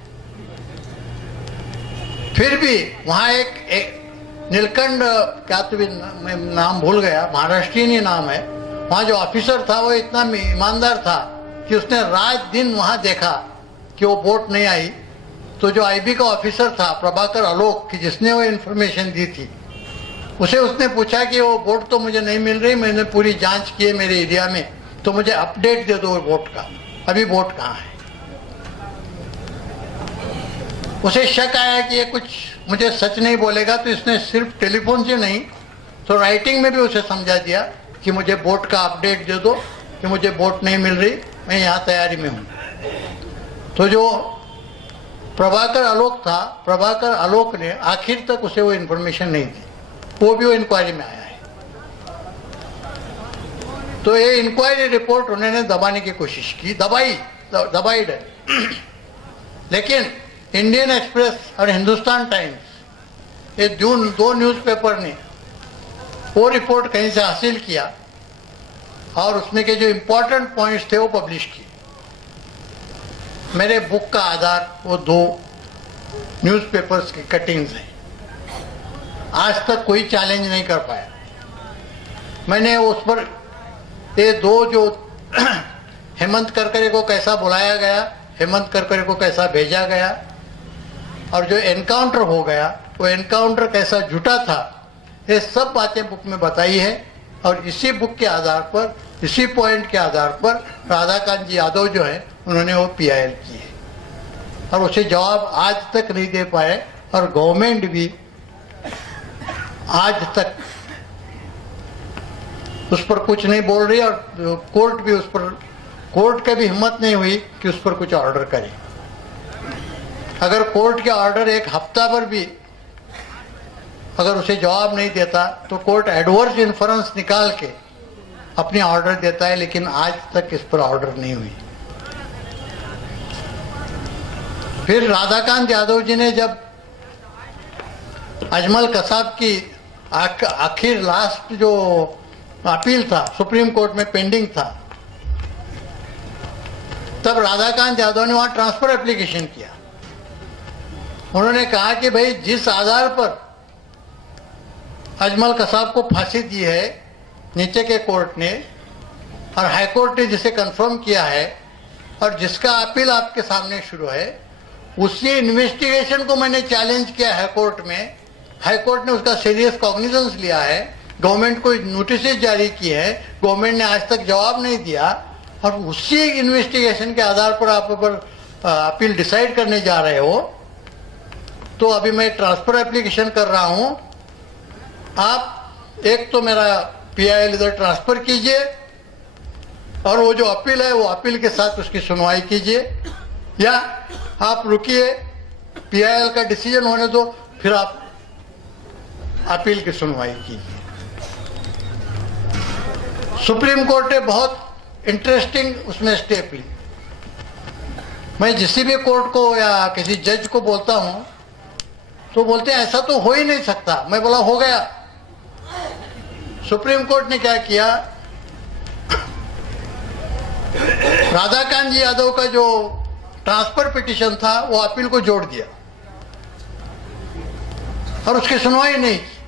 फिर भी वहाँ एक नीलकंठ, क्या तो भी मैं नाम भूल गया, महाराष्ट्रीयन ही नाम है, वहाँ जो ऑफिसर था वो इतना ईमानदार था कि उसने रात दिन वहाँ देखा कि वो बोट नहीं आई। तो जो आईबी का ऑफिसर था प्रभाकर आलोक, कि जिसने वो इन्फॉर्मेशन दी थी, उसे उसने पूछा कि वो बोट तो मुझे नहीं मिल रही, मैंने पूरी जांच की है मेरे एरिया में, तो मुझे अपडेट दे दो बोट का, अभी बोट कहाँ है। उसे शक आया कि ये कुछ मुझे सच नहीं बोलेगा, तो इसने सिर्फ टेलीफोन से नहीं तो राइटिंग में भी उसे समझा दिया कि मुझे बोट का अपडेट दे दो कि मुझे बोट नहीं मिल रही, मैं यहाँ तैयारी में हूँ। तो जो प्रभाकर आलोक था, प्रभाकर आलोक ने आखिर तक उसे वो इन्फॉर्मेशन नहीं दी, वो भी वो इंक्वायरी में आया है। तो ये इंक्वायरी रिपोर्ट उन्होंने दबाने की कोशिश की, दबाई है। लेकिन इंडियन एक्सप्रेस और हिंदुस्तान टाइम्स, ये दो न्यूज़पेपर ने वो रिपोर्ट कहीं से हासिल किया और उसमें के जो इम्पोर्टेंट पॉइंट्स थे वो पब्लिश किए। मेरे बुक का आधार वो 2 न्यूज़पेपर्स की कटिंग्स हैं। आज तक कोई चैलेंज नहीं कर पाया। मैंने उस पर ये 2 जो हेमंत करकरे को कैसा बुलाया गया, हेमंत करकरे को कैसा भेजा गया और जो एनकाउंटर हो गया वो एनकाउंटर कैसा झूठा था, ये सब बातें बुक में बताई है और इसी बुक के आधार पर, इसी पॉइंट के आधार पर राधाकांत जी यादव जो है उन्होंने वो PIL की है और उसे जवाब आज तक नहीं दे पाए और गवर्नमेंट भी आज तक उस पर कुछ नहीं बोल रही और कोर्ट भी उस पर, कोर्ट का भी हिम्मत नहीं हुई कि उस पर कुछ ऑर्डर करे। अगर कोर्ट के ऑर्डर एक हफ्ता भर भी अगर उसे जवाब नहीं देता तो कोर्ट एडवर्स इन्फ्रेंस निकाल के अपनी ऑर्डर देता है, लेकिन आज तक इस पर ऑर्डर नहीं हुई। फिर राधाकांत यादव जी ने जब अजमल कसाब की आखिर लास्ट जो अपील था सुप्रीम कोर्ट में पेंडिंग था, तब राधाकांत यादव ने वहां ट्रांसफर एप्लीकेशन किया। उन्होंने कहा कि भाई जिस आधार पर अजमल कसाब को फांसी दी है नीचे के कोर्ट ने और हाई कोर्ट ने जिसे कंफर्म किया है और जिसका अपील आपके सामने शुरू है, उसी इन्वेस्टिगेशन को मैंने चैलेंज किया हाई कोर्ट में। हाई कोर्ट ने उसका सीरियस कॉग्निजेंस लिया है, गवर्नमेंट को नोटिस जारी की है, गवर्नमेंट ने आज तक जवाब नहीं दिया और उसी इन्वेस्टिगेशन के आधार पर आप पर अपील डिसाइड करने जा रहे हो। तो अभी मैं ट्रांसफर एप्लीकेशन कर रहा हूं, आप एक तो मेरा PIL इधर ट्रांसफर कीजिए और वो जो अपील है वो अपील के साथ उसकी सुनवाई कीजिए, या आप रुकिए PIL का डिसीजन होने दो, फिर आप अपील की सुनवाई कीजिए। सुप्रीम कोर्ट ने बहुत इंटरेस्टिंग उसमें स्टेप ली। मैं किसी भी कोर्ट को या किसी जज को बोलता हूं तो बोलते हैं ऐसा तो हो ही नहीं सकता। मैं बोला हो गया। सुप्रीम कोर्ट ने क्या किया, राधाकांत जी यादव का जो ट्रांसफर पिटीशन था वो अपील को जोड़ दिया और उसकी सुनवाई नहीं की।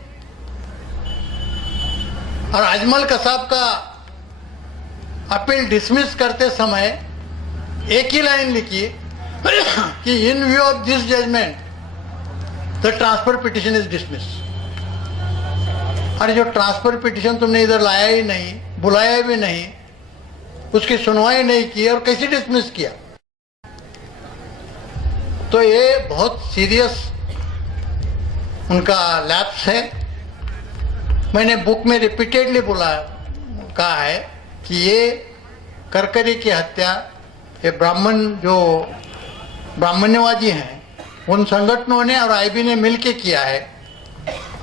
और अजमल कसाब का अपील डिसमिस करते समय एक ही लाइन लिखी कि in view of this judgment the transfer petition is dismiss. अरे जो ट्रांसफर पिटीशन तुमने इधर लाया ही नहीं, बुलाया भी नहीं, उसकी सुनवाई नहीं की और कैसे डिसमिस किया। तो ये बहुत सीरियस उनका लैप्स है। मैंने बुक में रिपीटेडली कहा है कि ये करकरी की हत्या, ये ब्राह्मण जो ब्राह्मण्यवादी हैं उन संगठनों ने और IB ने मिलकर किया है।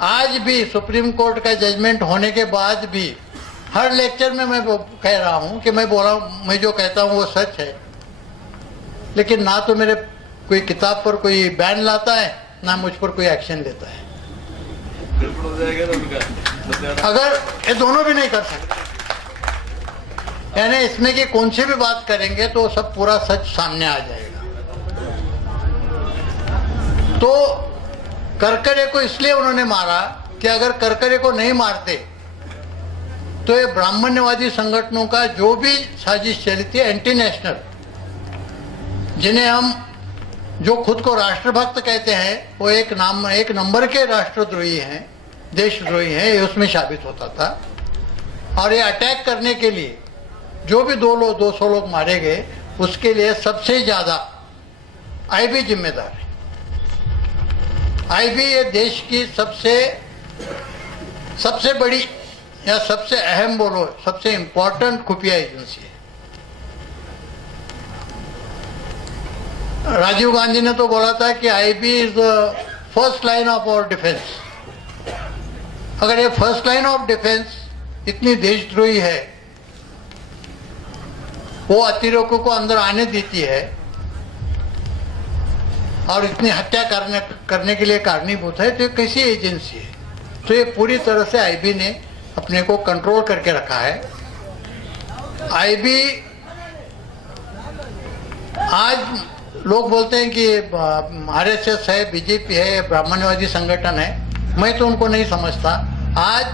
आज भी सुप्रीम कोर्ट का जजमेंट होने के बाद भी हर लेक्चर में मैं कह रहा हूं कि मैं जो कहता हूं वो सच है, लेकिन ना तो मेरे कोई किताब पर कोई बैन लाता है ना मुझ पर कोई एक्शन लेता है। अगर ये दोनों भी नहीं कर सकते, यानी इसमें कि कौन सी भी बात करेंगे तो सब पूरा सच सामने आ जाएगा। तो करकरे को इसलिए उन्होंने मारा कि अगर करकरे को नहीं मारते तो ये ब्राह्मण्यवादी संगठनों का जो भी साजिश चली थी एंटी नेशनल, जिन्हें हम जो खुद को राष्ट्रभक्त कहते हैं वो एक नंबर के राष्ट्रद्रोही हैं, देशद्रोही हैं, ये उसमें साबित होता था। और ये अटैक करने के लिए जो भी 200 लोग मारे गए उसके लिए सबसे ज्यादा IB जिम्मेदार है। IB ये देश की सबसे बड़ी या सबसे अहम बोलो, सबसे इंपॉर्टेंट खुफिया एजेंसी है। राजीव गांधी ने तो बोला था कि IB is the first line of our defence. अगर ये फर्स्ट लाइन ऑफ डिफेंस इतनी देशद्रोही है, वो अतिरेकों को अंदर आने देती है और इतनी हत्या करने के लिए कारणीभूत है, तो ये कैसी एजेंसी है। तो ये पूरी तरह से IB ने अपने को कंट्रोल करके रखा है। IB आज लोग बोलते हैं कि RSS है, BJP है, ब्राह्मणवादी संगठन है। मैं तो उनको नहीं समझता। आज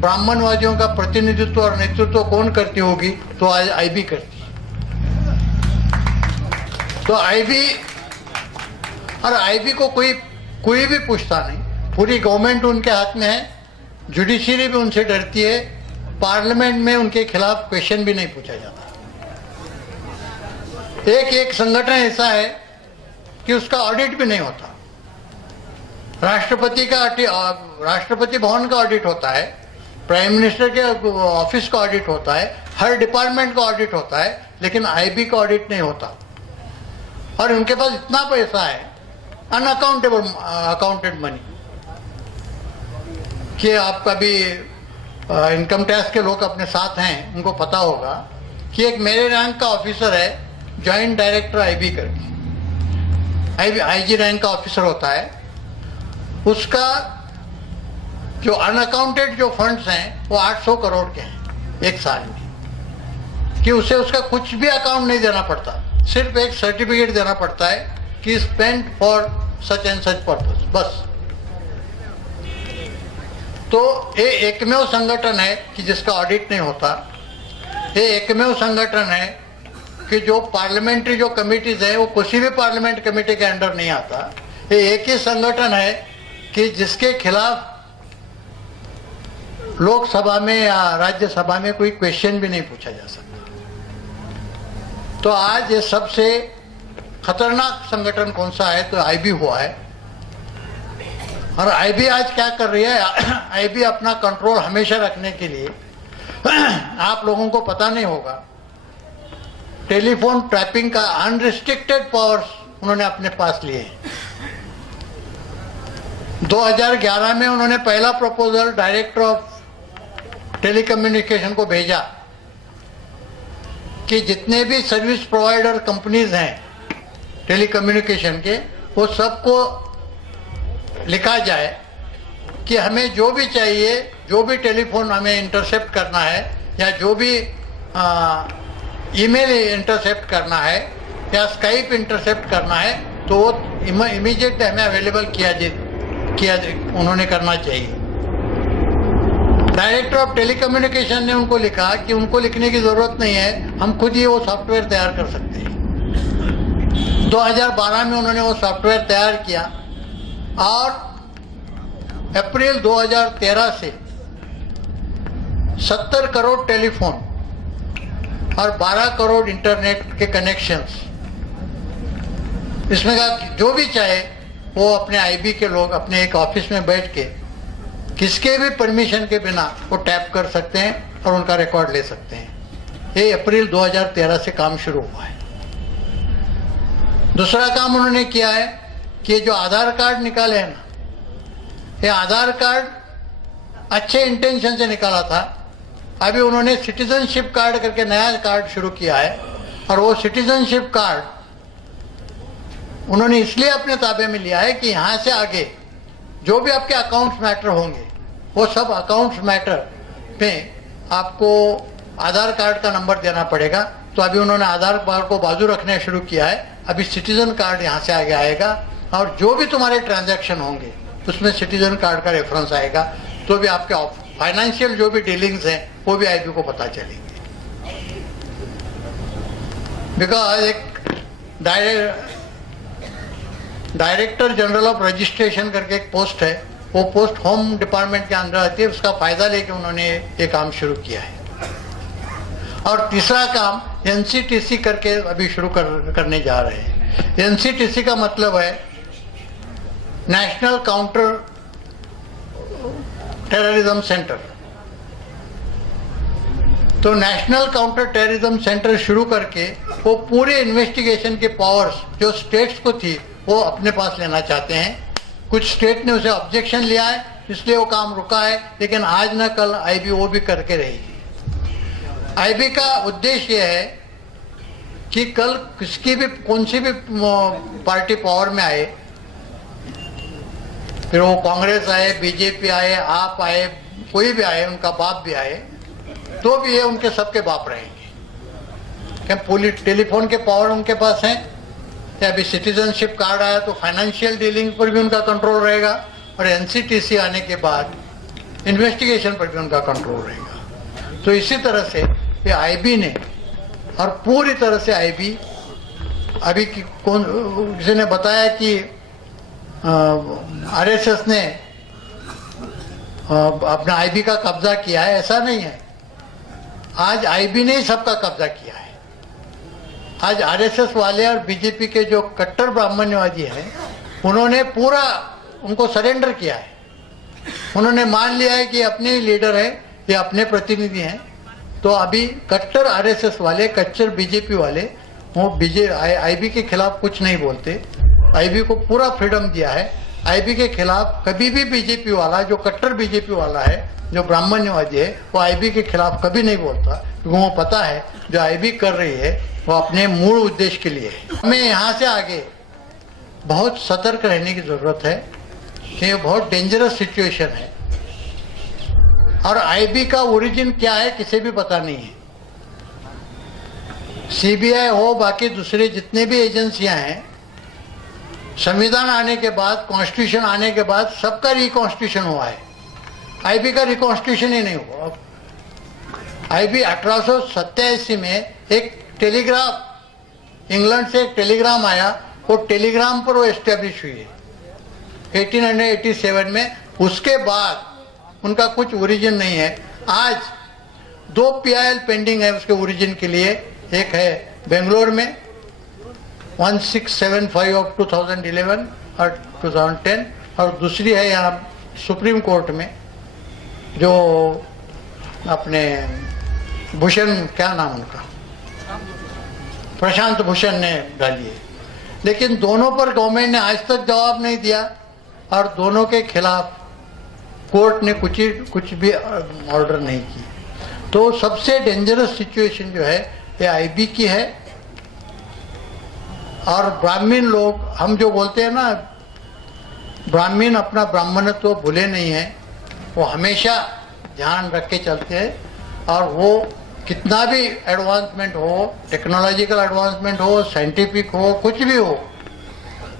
ब्राह्मणवादियों का प्रतिनिधित्व और नेतृत्व कौन करती होगी, तो आज IB करती है। तो IB और IB को कोई भी पूछता नहीं, पूरी गवर्नमेंट उनके हाथ में है जुडिशरी भी उनसे डरती है, पार्लियामेंट में उनके खिलाफ क्वेश्चन भी नहीं पूछा जाता। एक संगठन ऐसा है कि उसका ऑडिट भी नहीं होता। राष्ट्रपति भवन का ऑडिट होता है, प्राइम मिनिस्टर के ऑफिस का ऑडिट होता है, हर डिपार्टमेंट का ऑडिट होता है, लेकिन आईबी का ऑडिट नहीं होता। और उनके पास इतना पैसा है, अकाउंटेड मनी, कि आप कभी इनकम टैक्स के लोग अपने साथ हैं, उनको पता होगा कि एक मेरे रैंक का ऑफिसर है, जॉइंट डायरेक्टर आईबी करके, आईजी रैंक का ऑफिसर होता है, उसका जो अनअकाउंटेड जो फंड्स हैं वो 800 करोड़ के हैं एक साल में, कि उसे उसका कुछ भी अकाउंट नहीं देना पड़ता, सिर्फ एक सर्टिफिकेट देना पड़ता है कि spent for such and such purpose, बस। तो ये एकमेव संगठन है कि जिसका ऑडिट नहीं होता। ये एकमेव संगठन है कि जो पार्लियामेंट्री जो कमिटीज है वो किसी भी पार्लियामेंट कमेटी के अंडर नहीं आता। ये एक ही संगठन है कि जिसके खिलाफ लोकसभा में या राज्यसभा में कोई क्वेश्चन भी नहीं पूछा जा सकता। तो आज ये सबसे खतरनाक संगठन कौन सा है, तो आईबी हुआ है। और आईबी आज क्या कर रही है, आईबी अपना कंट्रोल हमेशा रखने के लिए, आप लोगों को पता नहीं होगा, टेलीफोन ट्रैपिंग का अनरिस्ट्रिक्टेड पावर्स उन्होंने अपने पास लिए। 2011 में उन्होंने पहला प्रपोजल डायरेक्टर ऑफ टेलीकम्युनिकेशन को भेजा कि जितने भी सर्विस प्रोवाइडर कंपनीज हैं टेलीकम्युनिकेशन के, वो सबको लिखा जाए कि हमें जो भी चाहिए, जो भी टेलीफोन हमें इंटरसेप्ट करना है या जो भी ईमेल इंटरसेप्ट करना है या स्काइप इंटरसेप्ट करना है, तो वो इमीडिएट हमें अवेलेबल किया उन्होंने करना चाहिए। डायरेक्टर ऑफ टेलीकम्युनिकेशन ने उनको लिखा कि उनको लिखने की जरूरत नहीं है, हम खुद ही वो सॉफ्टवेयर तैयार कर सकते हैं। 2012 में उन्होंने वो सॉफ्टवेयर तैयार किया और अप्रैल 2013 से 70 करोड़ टेलीफोन और 12 करोड़ इंटरनेट के कनेक्शंस, इसमें का जो भी चाहे वो अपने आईबी के लोग अपने एक ऑफिस में बैठ के किसके भी परमिशन के बिना वो टैप कर सकते हैं और उनका रिकॉर्ड ले सकते हैं। ये अप्रैल 2013 से काम शुरू हुआ है। दूसरा काम उन्होंने किया है कि जो आधार कार्ड निकाले हैं ना, ये आधार कार्ड अच्छे इंटेंशन से निकाला था। अभी उन्होंने सिटीजनशिप कार्ड करके नया कार्ड शुरू किया है, और वो सिटीजनशिप कार्ड उन्होंने इसलिए अपने ताबे में लिया है कि यहाँ से आगे जो भी आपके अकाउंट्स मैटर होंगे, वो सब अकाउंट्स मैटर पे आपको आधार कार्ड का नंबर देना पड़ेगा। तो अभी उन्होंने आधार कार्ड को बाजू रखने शुरू किया है, अभी सिटीजन कार्ड यहाँ से आगे आएगा, और जो भी तुम्हारे ट्रांजैक्शन होंगे उसमें सिटीजन कार्ड का रेफरेंस आएगा, तो भी आपके फाइनेंशियल जो भी डीलिंग्स हैं वो भी आईबी को पता चलेंगे। बिकॉज एक डायरेक्टर जनरल ऑफ रजिस्ट्रेशन करके एक पोस्ट है, वो पोस्ट होम डिपार्टमेंट के अंदर आती है, उसका फायदा लेके उन्होंने ये काम शुरू किया है। और तीसरा काम एनसीटीसी करके अभी शुरू करने जा रहे हैं। एनसीटीसी का मतलब है नेशनल काउंटर टेररिज्म सेंटर। तो नेशनल काउंटर टेररिज्म सेंटर शुरू करके वो पूरे इन्वेस्टिगेशन के पावर्स जो स्टेट्स को थी वो अपने पास लेना चाहते हैं। कुछ स्टेट ने उसे ऑब्जेक्शन लिया है, इसलिए वो काम रुका है, लेकिन आज न कल आईबी वो भी करके रहेगी। आईबी का उद्देश्य ये है कि कल किसकी भी कौन सी भी पार्टी पावर में आए, फिर वो कांग्रेस आए, बीजेपी आए, आप आए, कोई भी आए, उनका बाप भी आए, तो भी ये उनके सबके बाप रहेंगे। क्या टेलीफोन के पावर उनके पास हैं, या अभी सिटीजनशिप कार्ड आया तो फाइनेंशियल डीलिंग पर भी उनका कंट्रोल रहेगा, और एनसीटीसी आने के बाद इन्वेस्टिगेशन पर भी उनका कंट्रोल रहेगा। तो इसी तरह से ये आईबी ने, और पूरी तरह से आईबी अभी किसी ने बताया कि आरएसएस ने अपना आईबी का कब्जा किया है, ऐसा नहीं है। आज आईबी ने ही सबका कब्जा किया है। आज आरएसएस वाले और बीजेपी के जो कट्टर ब्राह्मण्यवादी हैं, उन्होंने पूरा उनको सरेंडर किया है। उन्होंने मान लिया है कि अपने ही लीडर है, ये अपने प्रतिनिधि हैं। तो अभी कट्टर आरएसएस वाले, कट्टर बीजेपी वाले, वो आईबी के खिलाफ कुछ नहीं बोलते। आईबी को पूरा फ्रीडम दिया है। आईबी के खिलाफ कभी भी बीजेपी वाला, जो कट्टर बीजेपी वाला है, जो ब्राह्मण्यवादी है, वो आईबी के खिलाफ कभी नहीं बोलता, क्योंकि वो पता है जो आईबी कर रही है वो अपने मूल उद्देश्य के लिए है। हमें यहाँ से आगे बहुत सतर्क रहने की जरूरत है कि ये बहुत डेंजरस सिचुएशन है। और आईबी का ओरिजिन क्या है किसी भी पता नहीं है। सीबीआई हो, बाकी दूसरे जितने भी एजेंसियां हैं, संविधान आने के बाद, कॉन्स्टिट्यूशन आने के बाद सबका रिकॉन्स्टिट्यूशन हुआ है। आईबी का रिकॉन्स्टिट्यूशन ही नहीं हुआ। आईबी 1887 में एक टेलीग्राम, इंग्लैंड से एक टेलीग्राम आया, वो टेलीग्राम पर वो एस्टेब्लिश हुई है 1887 में। उसके बाद उनका कुछ ओरिजिन नहीं है। आज 2 PIL पेंडिंग है उसके ओरिजिन के लिए। एक है बेंगलोर में 1675 ऑफ 2011 और 2010, और दूसरी है यहाँ सुप्रीम कोर्ट में, जो अपने भूषण, क्या नाम उनका, प्रशांत भूषण ने डाली है। लेकिन दोनों पर गवर्नमेंट ने आज तक जवाब नहीं दिया, और दोनों के खिलाफ कोर्ट ने कुछ भी ऑर्डर नहीं की। तो सबसे डेंजरस सिचुएशन जो है ये आईबी की है। और ब्राह्मण लोग, हम जो बोलते हैं ना, ब्राह्मण अपना ब्राह्मणत्व तो भूले नहीं है, वो हमेशा ध्यान रख के चलते हैं। और वो कितना भी एडवांसमेंट हो, टेक्नोलॉजिकल एडवांसमेंट हो, साइंटिफिक हो, कुछ भी हो,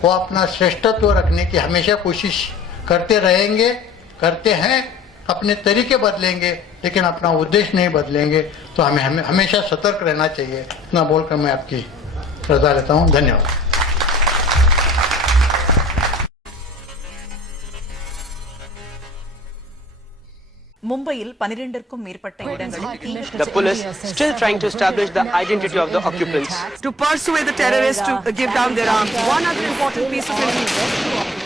वो अपना श्रेष्ठत्व रखने की हमेशा कोशिश करते रहेंगे, करते हैं। अपने तरीके बदलेंगे लेकिन अपना उद्देश्य नहीं बदलेंगे। तो हमें हमेशा सतर्क रहना चाहिए। इतना बोलकर मैं आपकी रजा लेता हूँ। धन्यवाद। மும்பையில் 12க்கும் மேற்பட்ட இடங்களில் The police still trying to establish the identity of the occupants. To persuade the terrorists to give down their arms. One other important piece of information.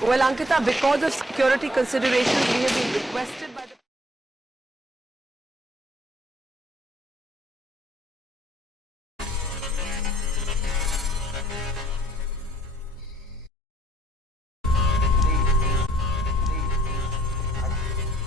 Well, Ankita, because of security considerations, we have been requested by